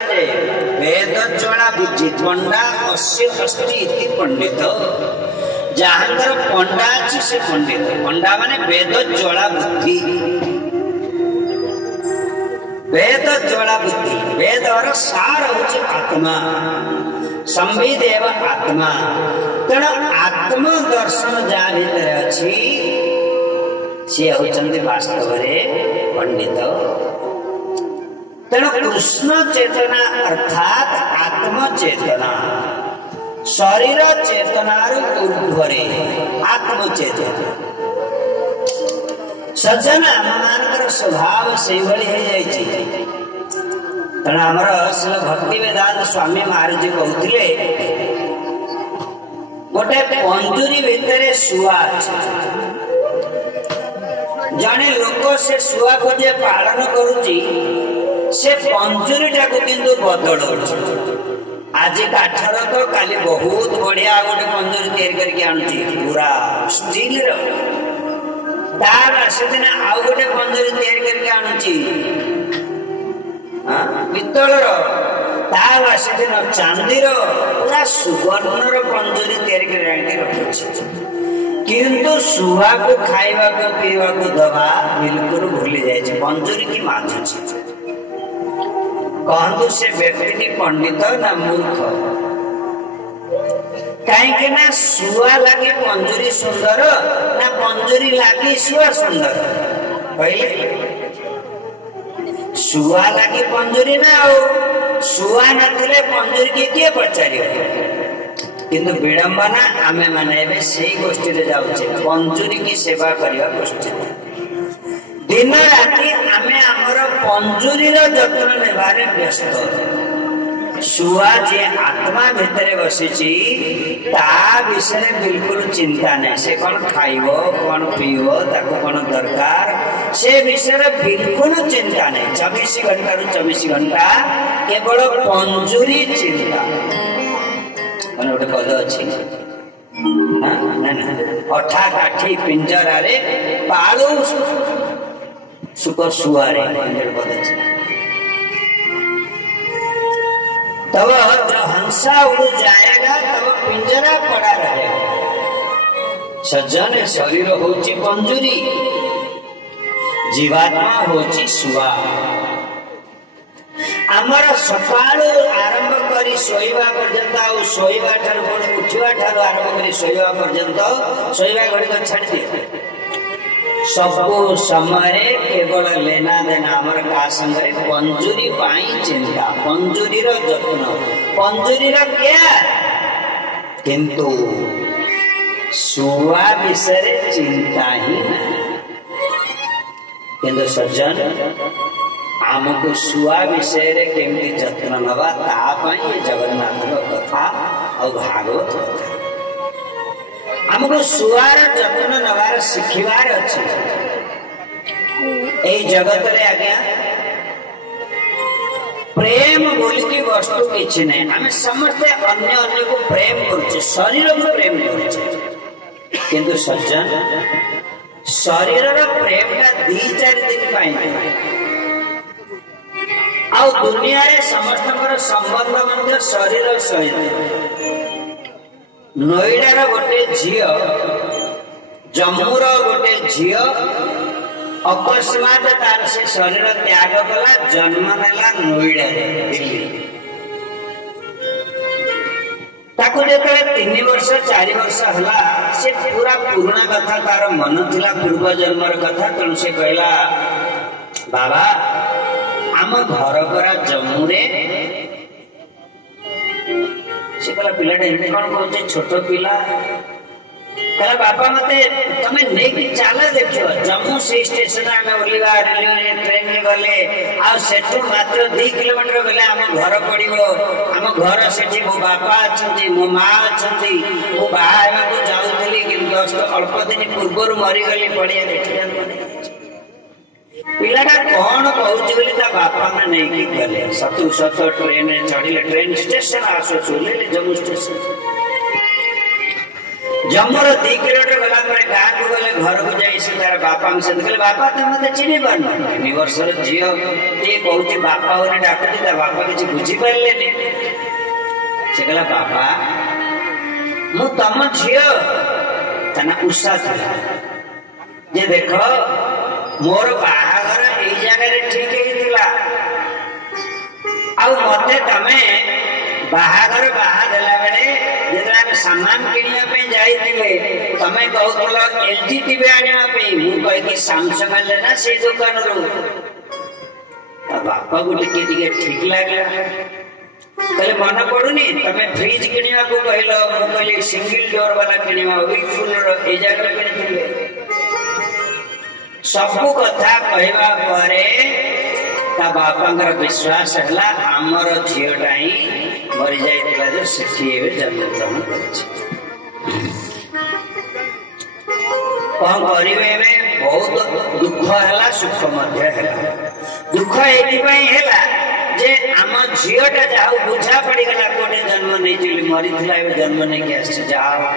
वेद चला बुद्धि पंडा अस्य अस्ति इति पंडित जहांगर पंडा अच्छी से पंडित पंडा माने वेद चला बुद्धि वेद चला बुद्धि वेद और सार होची आत्मा संविदेव आत्मा तेण आत्म दर्शन जा भीतर अच्छी सी होचंती वास्तव रे पंडित तेणु कृष्ण चेतना अर्थात आत्म चेतना शरीर चेतनार ऊर्ध्वरे आत्म चेतना सज्जन आम स्वभाव से तेणु आमर श्री भक्ति वेदांत स्वामी महाराज कहते गोटे पंजुरी भितर शुआ जड़े लोक से शुआ को जे पालन करुची से पंजुरी टाको किंतु बदल आज काठर तो काली बहुत बढ़िया गोटे पंजुरी तैयारी करके आनुची पूरा स्टील तार दिन आउ गोटे पंजुरी तैयारी करके आनुची पित्तल तार दिन चांदी पूरा सुवर्ण पंजुरी तैयारी करके रखी किंतु शुआ को खाइबा को पीवा को दबा बिल्कुल भूली जाए पंजुरी की माधुची कहतु से व्यक्ति पंडित ना मूर्ख कहीं ना शुआ लगे पंजुरी सुंदर ना पंजुरी लगे शुआ सुंदर पहले शुआ लगे पंजुरी ना हो शुआ नथिले पंजुरी के किए पचारि किंतु विडंबना आमे माने से गोष्ठी रे जाउछे पंजुरी की सेवा करिया गोष्ठी दिन राति आमे हमर पंजुरी रो जतन नेबारे व्यस्त शुआ जे आत्मा भितरे बसिची ता विषय बिल्कुल चिंता नहीं से कौन खाइबो कौन पीबो ताको कौन दरकार से विषय बिल्कुल चिंता नहीं 24 घंटा रु 24 घंटा केवल पंजुरी चिंता मन गोटे पद अच्छी अठा काठी पिंजरा रे पालू सुख सुहारे पद अच्छी तब हंसा उड़ जाएगा तब पिंजरा पड़ा रहेगा सज्जन शरीर होची पंजुरी जीवात्मा होची शुआ आमर सकाळु आरंभ करी सोईबा पर्यंत आ सोईबा ठार उठिबा ठार आरंभ करी सोईबा पर्यंत सोईबा घड़ी को छाड़ दिए सब समय केवल लेना देना आमर का संगे पंजुरी पाई चिंता पंजुरी रो जत्न पंजुरी रो क्या किंतु शुआ विषय चिंता ही नहीं किंतु सज्जन आमको शुआ विषय रे केमती जत्न नवा तापाई जगन्नाथ कथा और भागवत कथा आमको शुआर जत्न नवार शिखिबार अछि एई जगत रे आज्ञा प्रेम बोली की वस्तु किछि नै आमे समस्त अन्य अन्य को प्रेम करछे शरीर को प्रेम करछे किंतु सज्जन शरीर रो प्रेम का 2-4 दिन पाई आउ दुनिया रे समस्त संबंध मध्य शरीर सहित नोएडा गोटे झील जम्मूर गोटे झील अकस्मात तार से शरीर त्याग कला जन्म नेला नोएडा दिल्ली ताको जेतले 3 वर्ष 4 वर्ष हला से पूरा पुराना कथा तार मन थिला पूर्व जन्मर कथा तेणु से कहला बाबा आम घर परा जम्मू रे से कहला पिलाटा एमती कौन कहते छोट पिला कहला बापा मते तमे नेकी चाला देखियो जम्मू से स्टेशन आमे ओलिवा रेलवे ट्रेन में गले आ सेठू मात्र 2 किलोमीटर गले हम घर पड़िबो हम घर सेठी मो बापा अछंती मो मां अछंती मो बाहा को जाउतली किंतु अल्प दिन पूर्व मरी गली पड़िया बैठी पिलाटा कौन कहूची बोली ता बापा ने नहीं की गले सतु सत ट्रेन चढ़िले ट्रेन स्टेशन आसो चले जम्मू स्टेशन जम्मूर 2 किलोमीटर गला पर गाँ को गले घर को जाई से तार बापा से कहले बापा तुम मते चिन्हि पारन 3 वर्षर झियो ते कहूची बापा होने डाकुची ता बापा किछि बुझी पारलेनी से कहला बापा मु तम झियो तना उषा था जे देखो मोर बाहागर एई जगह रे ठीक हेतिला आ मते तमे बाहागर बाहा देला बेले जेतरा सामान किनिया पे जाइतिले तमे कहउतलो एलजी टीवी आनिया पे मु कहि कि सैमसंग लेना से दुकान रो बापा गुटे के ठीक लागला कहले मन पड़ुनी तमे फ्रिज किनिया को कहलो मु कहली सिंगल डोर वाला किनिया व्हीलफुल रो ए जगह किनिथिले सब कथा कहवा परे ता बापांगर विश्वास हला हमर झियोटाई मरि जाइतिला जे सेठी एबे जन्म ग्रहण करछि कौन करिवे में बहुत दुख हला सुख मध्य हला दुख एति पई हला जे आम झियोटा जाऊ बुझा पड़ी गला कोने जन्म नै थिली मरि थिला एबे जन्म नै के आछि जाओ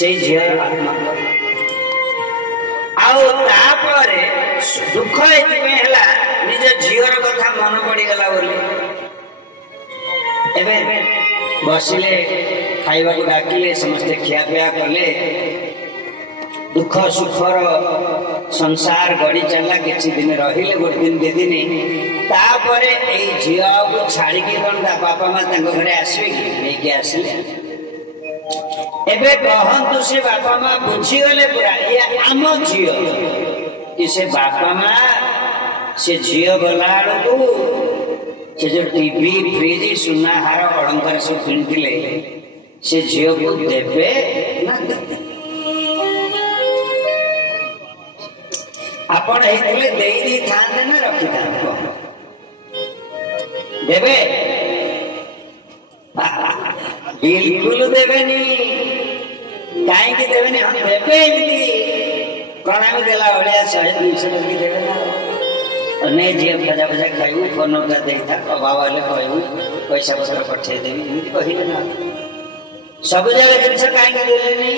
से झियो आत्मा आउ तापरे दुख एति पई हला निज झियोर कथा मन पड़ी गला बोली एबे बसिले खाइबा को डाकिले समस्त खिया पिया कले दुख सुखर संसार गड़ी चलला किछि दिन रहिले गोट दिन दे दिन तापरे एई झियो को छाड़ी के कोन बापा मां तंग घरे आसीबे कि नै के आसीले एबे कहंतु से बापा मां बुझी गले पूरा ये आम झियो कि से बापा मां से झियो गलाड़ को से जो टीवी फ्रिज सुना हार अलंकार सब किनथिले से झियो को देबे ना आपण हेतले देई दी थाने ना रखि थाने देबे बिल्कुल देबेनी काहे के देबेनी हम देबे एमती कोन हम देला बलिया 100-200 की देबे ना अने जे खजा खजा खाइबू फोन का देता अभाव वाले कहबू पैसा पैसा पठे देबी एमती कहिबे ना सब जगह जिनस काहे के देलेनी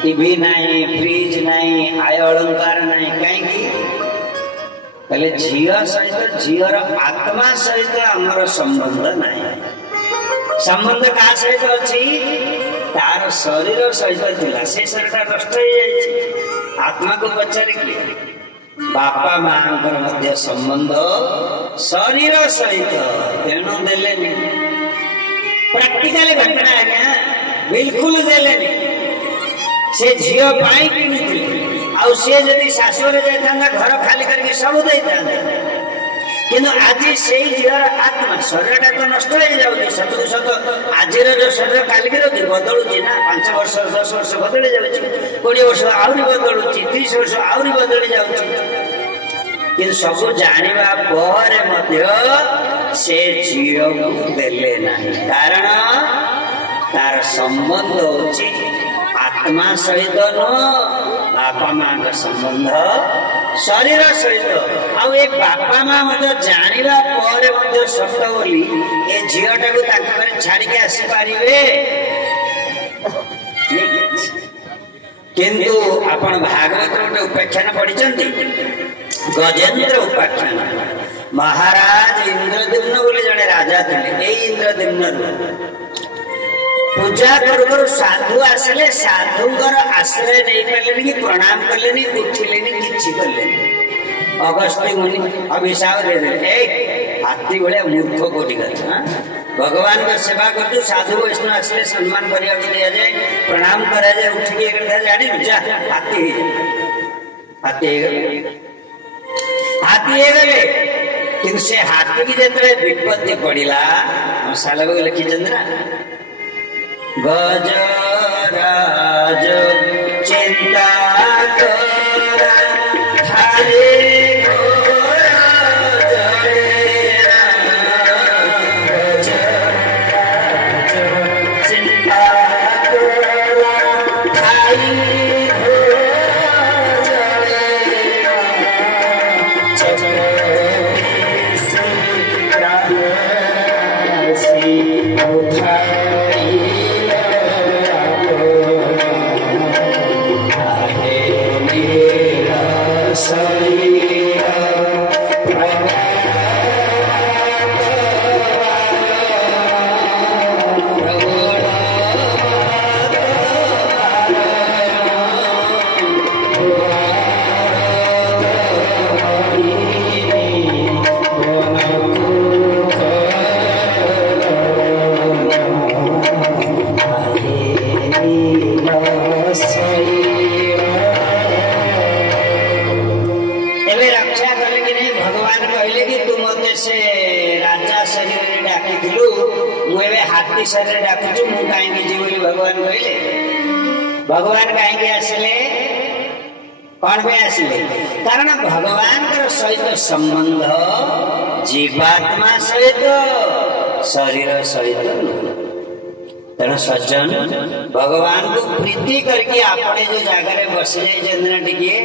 टीवी नाही फ्रिज नाही आय अलंकार नाही काहे की पहले झियो सहित झियोर आत्मा सहित हमर संबंध नाही संबंध का सहित अछि तार शरीर सहित थिला से शरीरटा नष्ट हो जाई आत्मा को पचारे कि बापा मांकर मध्य संबंध शरीर सहित तेणु देलेनी प्रैक्टिकल घटना आज्ञा बिल्कुल देलेनी से झियो पाई किनिथिले आ से जदी शाशुर जाइथांदा घर खाली करके सब देइथांदा किंतु आज से झियोर आत्मा शरीरटा तो नष्ट हो जाउछि सतु सत आजिर जो शरीर काली के बदलुछि ना 5 वर्ष 10 वर्ष बदली जाउछि 20 वर्ष आउरी बदलुछि 30 वर्ष आउरी बदली जाउछि किंतु सब जानिबा पर मध्य से झियो को देले नाही कारण तार संबंध होछि आत्मा सहित न बापा मां का संबंध शरीर सहित आउ ए बापा मां मते जानिबा पर मते सत्य बोली ए झियोटा को ताक करे छाड़ी के आसी पारिबे किंतु आपण भागवत रे उपाख्यान पढिचंती गजेंद्र उपाख्यान महाराज इंद्रद्युम्न बोले जने राजा थे ए इंद्रद्युम्न पूजा करू साधु आसले साधुंकर आश्रय नहीं पारे कि प्रणाम कले उठिले कि अगस्त्य मुनि अभिशाप दे दे हाथी भाया मूर्ख कोटि भगवान का सेवा कर साधु वैष्णव आसले सम्मान करने दिया जाए प्रणाम करा जाए उठिके जानी जा हाथी हाथी गले कि से हाथी की जो विपत्ति पड़ा साल लिखिंट ना गजराज चिंता करा हरे डाकिलु मुझे हाथी शरीर डाकुचु मु कहीं जी बोली भगवान कहले भगवान कहीं आसिले कौन पे आसिले कारण भगवान सहित संबंध जीवात्मा सहित शरीर सहित तेणु सज्जन भगवान को प्रीति करके आपने जो जगह बस जाइए टिके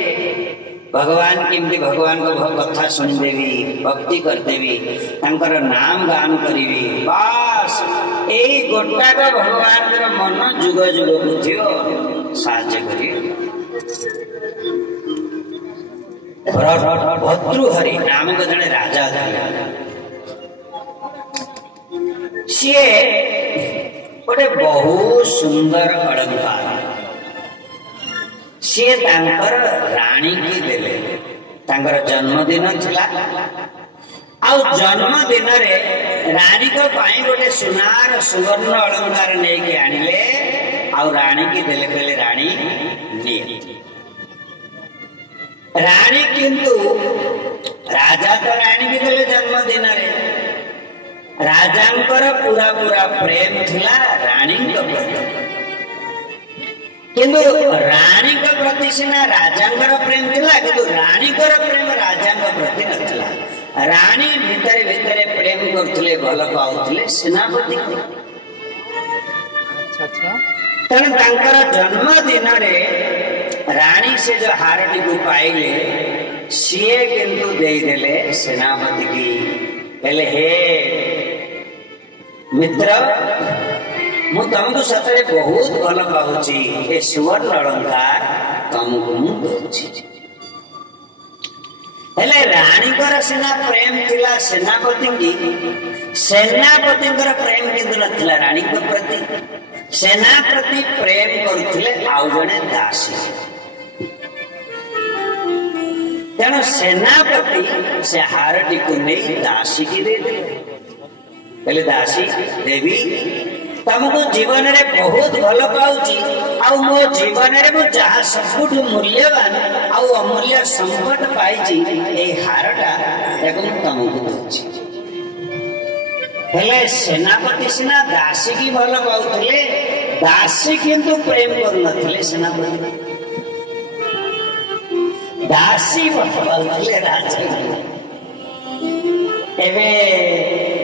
भगवान केमती भगवान को कथा शुणिदेवी भक्ति करदेवी नाम गान करी बास यही गोटाक भगवान मन जुग जुग बुझे साहाଯ୍य करी भर्तृहरि नामक जड़े राजा सी गोटे बहुत सुंदर अलंकार सी राणी की देले जन्मदिन थिला आउ जन्मदिन रे राणी को पाई गोटे सुनार सुवर्ण अलंकार नहीं के आनिले आउ राणी की देले कहले राणी निये राणी किंतु राजा तो राणी की देले जन्मदिन रे राजांकर पूरा पूरा प्रेम थिला राणी को प्रति किंतु राणी को प्रति सिना राजांकर प्रेम थिला किंतु राणी को प्रेम राजांक प्रति नथिला राणी भितरे भितरे प्रेम करथले भल पाउथले सेनापति तेणु तांकर जन्मदिन रे राणी से जो हारटी को पाइले सीए किंतु दे देले सेनापति की कहले हे मित्र मु तुमको सतरे बहुत भल पाऊची ए सुवर्ण अलंकार तुमको मु दउची हेले राणी कर सेना प्रेम थिला सेनापति की सेनापति प्रेम किंतु नथिला राणी को प्रति सेनापति प्रेम करथिले आउ जणे दासी तेणु सेनापति से हारटी को नहीं दासी की दे दे पहले दासी देवी तुमको जीवन रे बहुत भल पाऊची आउ मो जीवन रे मु जहा सबुठ मूल्यवान आउ अमूल्य संपद पाइची ए हारटा एवं तुमको दउची हेले सेनापति सिना दासी की भल पाउथले दासी किंतु प्रेम कर नथिले सेनापति दासी भल पाउथले राजा एवे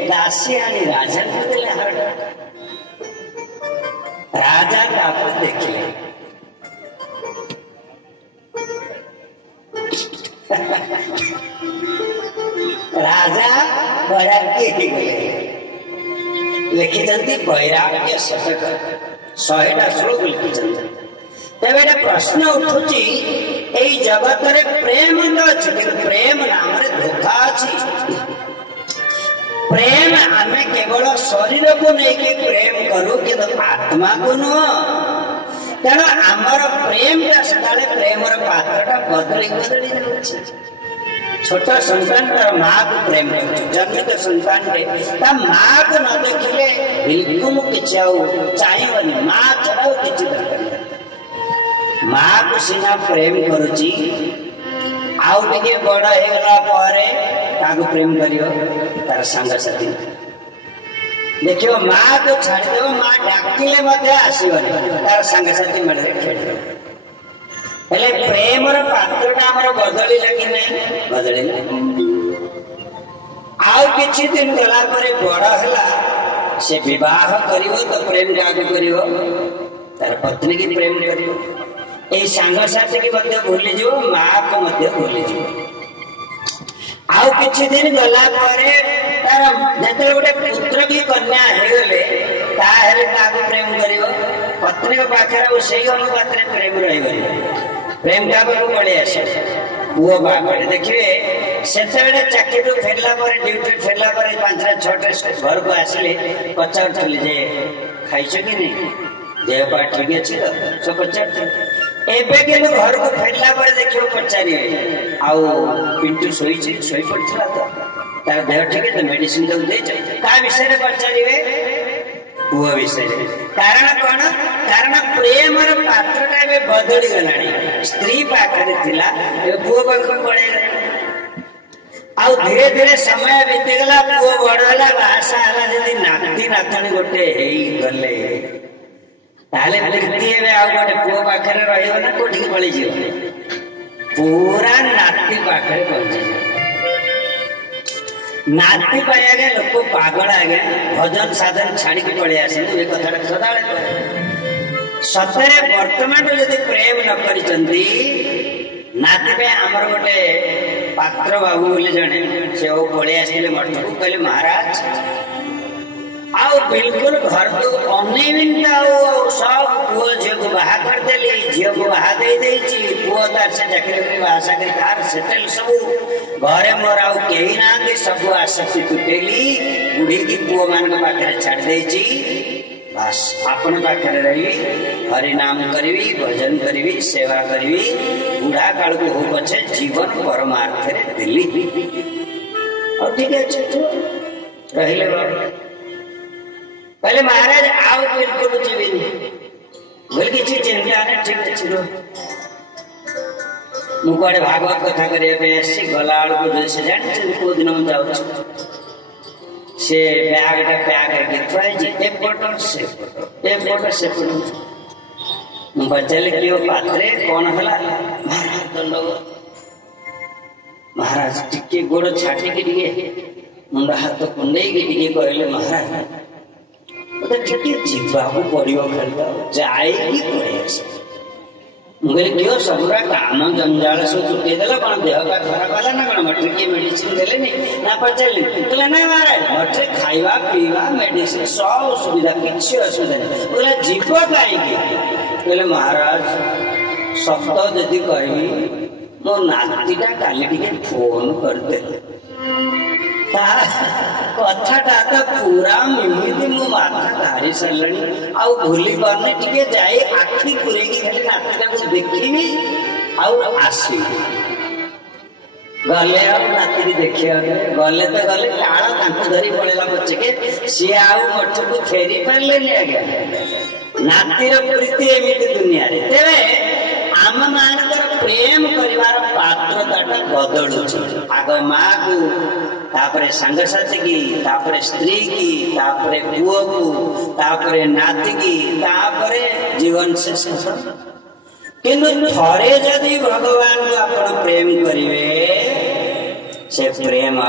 दासी आनी राजा को देले हारटा राजा आप देखिए राजा बैराग्य लिखिं बैराग्य शतक 100टा श्लोक लिखिं तेरे प्रश्न उठुची यही जगत रे प्रेम अच्छी प्रेम नाम रे धोखा अच्छी प्रेम आमे केवल शरीर को नहीं प्रेम करू कि आत्मा को नुह तेना आमर प्रेम सदा प्रेम पात्र बदली बदली जाऊँ छोट संतान माँ को प्रेम कर जन्मित संतान माँ को न देखिले बिल्कुल किसी चाहिए माँ छड़ा किसी दरकार माँ को सीना प्रेम करुची आउ टे बड़ हो प्रेम कर तार सांगसाथी देखियो माँ तो छाड़देव माँ डाकिले आसबनी तार सांगसाथी मेड़ खेल हेले प्रेम पात्रटा बदल कि नहीं बदल आउ किछि दिन गला परे बड़ है से विवाह करिवो तो प्रेम क्या तार पत्नी की प्रेम कर सांगसाथी की भूली जो माँ को भूली जो आउ किछि दिन गला परे तार जते गोटे पुत्र की कन्या हेगले ताहेले काको प्रेम करिवो पत्नी के पाखरे से अनुपात रे प्रेम रहिबो प्रेम का पड़े आसे पुओ बापड़े देखिए से चाकरी फेरला ड्यूटी फेरला 5-6 घर को आसिले पचारुले जे खाइछ कि नहीं देह पा ठीक अच्छी तो सब पचार एबे के घर को फेरला देखियो पचारे आउ पिंटू सोई पड़ता तो तार देह ठीक है तो मेडिसिन दे क्या विषय पचारे पुओ विषय कारण कौन कारण प्रेम पात्रटा बदली गला स्त्री पाखे थिला पुओ पाख पड़े आउ धीरे धीरे समय बीतीगला पुओ बड़ है बासा है नाती नातुणी गोटे गले ताले प्रीति गोटे पुओ पाखे रहा कोठी पलि पूरा नाती पाखे पहुंची नाती आगे लोक पागल आगे भजन साधन छाड़ी पलि आस कथा सदा सतरे वर्तमान जदि प्रेम न करी नाती आमर गोटे पात्र बाबू बोले जड़े से पलि आसते मठ को कहले महाराज आओ बिल्कुल घर तो अनेबिंटा सब पुओ झील को बाहा करदेली झील को बाहा दे पुओ तार से चाकरी बाहा कर तार सेटल सब घरे मोर आउ कही ना सब आसक्ति तुटेली बुढ़ी की पुओ मान पाखे छाड़ दे बस आपण पाखे रही हरिनाम करी भजन करी सेवा करी बुढ़ा काल को हो पछे जीवन परमार्थ दिल्ली और ठीक है रहिले पहले महाराज आओ बिल्कुल जीविनी बोल किसी चिंता नहीं ठीक अच्छे मुझे भागवत कथा करने गला बेलू से जानते कौ दिन जाऊँ से बैगटा पैक है एपट से पचारे कि पात्रे कौन है महाराज दंड महाराज टिके गोड़ छाटिक मुंड हाथ कुंडे कहले महाराज जीवाकू पड़ो खेल जाए मुझे क्यों सबुरा काम जंजाल सब तुटेदेला कौन देह का खराब है ना कौन मठे किए मेडिसिन देले ना पचारे कहला ना महाराज मठे खाइबा पीवा मेडिसिन सब सुविधा किसी असुविधा नहीं बोला जीव कहीं कहले महाराज सत जदि कहबी मो नातीटा काली फोन करदे कथाटा तो पूरा मिमिति मो माथा धारी सारे आउ भूली पारने टिके जाए आखि पुरेगी खाली नातीटा को देखी आसि गले नाती देखिए गले तो गले लाड़ धरी पड़ेगा पचके सी आउ मठ को फेरी पारे आज्ञा नातीर प्रीति एमती दुनिया तेरे आम मानकर प्रेम करिवार पात्रता बदलु आग माँ को तापरे सांगसाथी की तापरे स्त्री की तापरे पुओ को तापरे नाती की तापरे जीवन शेष किंतु थरे जदि भगवान को आपण प्रेम करिवे से प्रेम